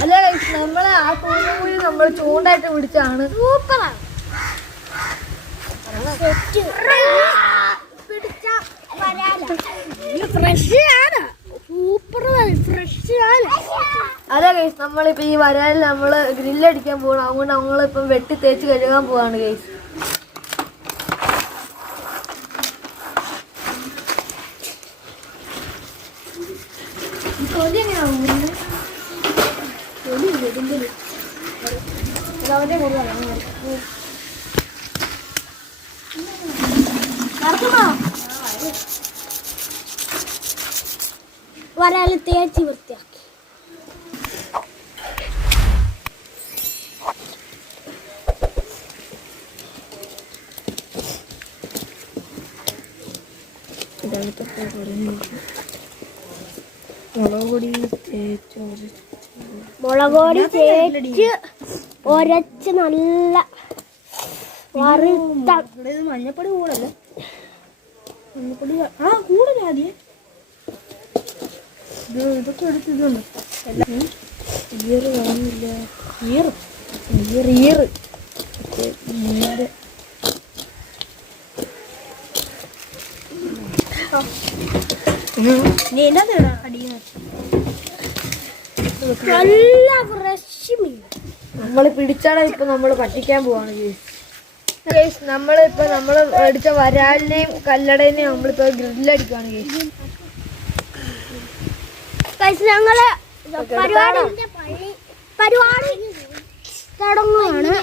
അല്ല നമ്മള് ആ തൂങ്ങി നമ്മൾ ചൂണ്ടായിട്ട് പിടിച്ചാണ്. സൂപ്പറാണ്. അതെ ഗൈസ്, നമ്മളിപ്പോ ഈ വരാലിൽ നമ്മള് ഗ്രില്ലടിക്കാൻ പോകണം. അതുകൊണ്ട് നമ്മളിപ്പം വെട്ടി തേച്ച് കഴുകാൻ പോവാണ് ഗൈസ്. വരാല് തേച്ച് വൃത്തിയാക്കി. മുളക് പൊടി തേച്ച് ഒരച്ച് നല്ല വറുത്ത. മഞ്ഞപ്പൊടി കൂടല്ലേ? മഞ്ഞപ്പൊടി കൂടുതലാദ്യം ഇതൊക്കെ എടുത്തിട്ടുണ്ട്. ഈറ് കാണുന്നില്ല. ഈറ് നല്ല ഫ്രഷ് മീൻ നമ്മള് പിടിച്ചാടാ. ഇപ്പൊ നമ്മള് പറ്റിക്കാൻ പോവാണ്. നമ്മളിപ്പോ നമ്മള് അടിച്ച വരാലിനെയും കല്ലടേനെയും നമ്മളിപ്പോ ഗ്രില്ലടിക്കുവാണ്. ഞങ്ങള് പരിപാടി തുടങ്ങുവാണ്.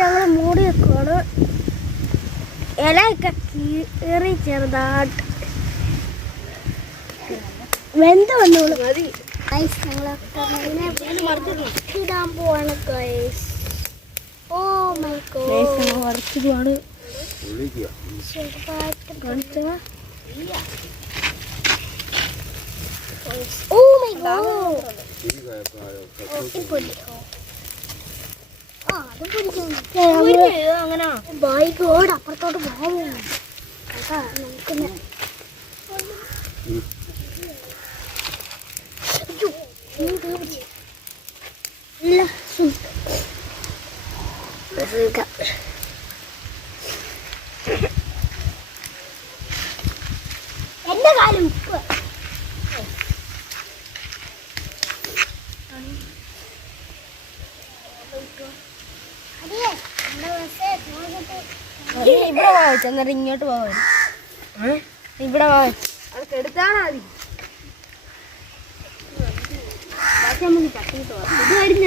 ഞങ്ങള് മൂടി വെക്കുവാണ്. ഇലയൊക്കെ കീറി ചെറുതായിട്ട് വെന്ത് വന്നോളൂ. മതി. ഇടാൻ പോവാണ്. ഓ മൈ ഗോഡ്, വറുത്തിടുവാണ്. Oh my god! അപ്പുറത്തോട്ട് പോകാൻ എന്റെ കാലം ഉപ്പ്. ഇവിടെ വായിച്ച എന്നിട്ട് ഇങ്ങോട്ട് പോവാൻ. ഇവിടെ വായിച്ച് എടുത്താണോ മതി. നമുക്ക് ചട്ടിട്ട് പോവാം. ഇത് കഴിഞ്ഞ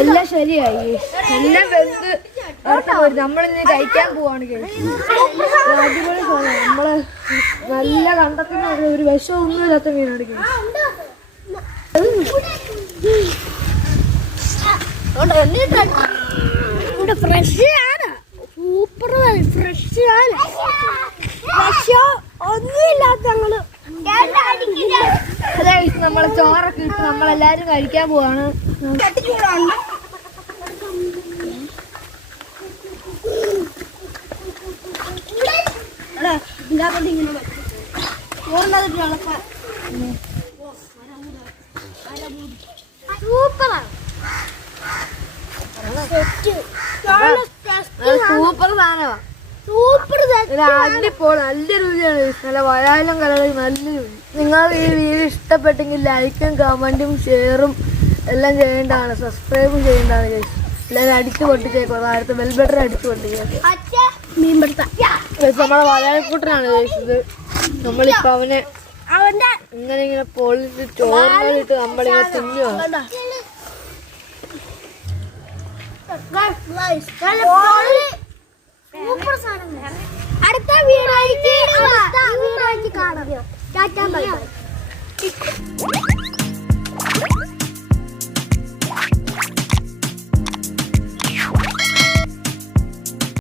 എല്ലാം ശരിയായി. എല്ലാം വെന്ത് നമ്മളിന്ന് കഴിക്കാൻ പോവാണ്. അടിപൊളി സാധനം. നമ്മള് നല്ല കണ്ടത്തിന് ഒരു വിഷമൊന്നും ഇല്ലാത്ത മീനാണ്. ഫ്രഷ് ആണ്. സൂപ്പർ ഫ്രഷ് ആണ്. വിഷം ഒന്നുമില്ലാത്ത ഞങ്ങള് നമ്മളെ ചോറൊക്കെ ഇട്ട് നമ്മളെല്ലാരും കഴിക്കാൻ പോവാണ്. സൂപ്പറാണ്. സൂപ്പർ സാധനമാണ്. സൂപ്പർ അടിപൊളി. നല്ല രുചിയാണ്. നല്ല വരാലും കലകളും നല്ല രുചി. നിങ്ങൾ ഈ വീഡിയോ ഇഷ്ടപ്പെട്ടെങ്കിൽ ലൈക്കും കമന്റും ഷെയറും എല്ലാം ചെയ്യേണ്ടതാണ്. സബ്സ്ക്രൈബും ചെയ്യേണ്ടതാണ്. എല്ലാവരും അടിച്ചു പൊട്ടിച്ചേക്കോ. അടുത്ത ബെൽ ബട്ടൺ അടിച്ചു പൊട്ടിച്ചേക്കോ. നമ്മളെ വരാൽക്കൂട്ടനാണ് കഴിച്ചത്. നമ്മളിപ്പോ അവനെ ഇങ്ങനെ പൊളിച്ച് ചോറിട്ട് നമ്മളിങ്ങനെ തിന്നുവാണ്. അടുത്ത വീഡിയോ കാണാം.